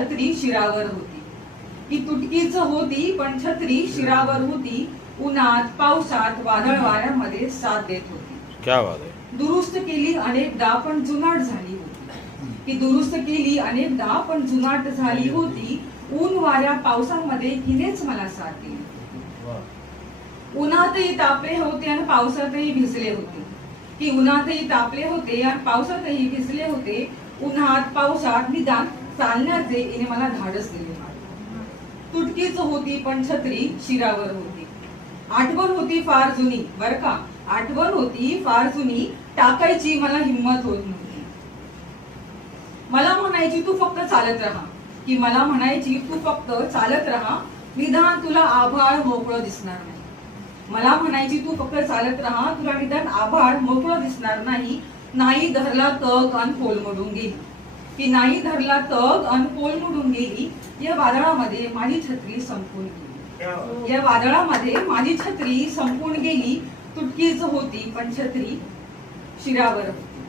छत्री शिरावर होती. की तुटकीच होती पण छत्री शिरावर होती. उन्हात पावसात वादळ वाऱ्यामध्ये साथ देत होती. क्या बात आहे. दुरुस्त केली अनेकदा पण जुनाट झाली होती. की दुरुस्त केली अनेकदा पण जुनाट झाली होती. ऊन वाऱ्या पावसामध्ये हिनेच मला साथ दिली. उन्हातही तापले होते आणि पावसातही भिजले होते. की उन्हातही तापले होते आणि पावसातही भिजले होते. उन्हात पावसात निदान चालण्याचे हिने मला धाडस दिले. तुटकीच होती पण छत्री शिरावर होती. आठवण होती फार जुनी बर का. आठवण होती फार जुनी. टाकायची मला हिंमत होत नव्हती. मला म्हणायची तू फक्त चालत राहा. की मला म्हणायची तू फक्त चालत राहा. निदान तुला आभाळ मोकळं दिसणार नाही. मला म्हणायची तू फक्त चालत राहा. तुला निदान आभाळ मोकळं दिसणार नाही. नाही धरला तग अन कोलमडून गेली. की नाही धरला तग अन कोलमडून गेली. या वादळामध्ये माझी छत्री संपून गेली. या वादळामध्ये माझी छत्री संपून गेली. तुटकीच होती पण छत्री शिरावर होती.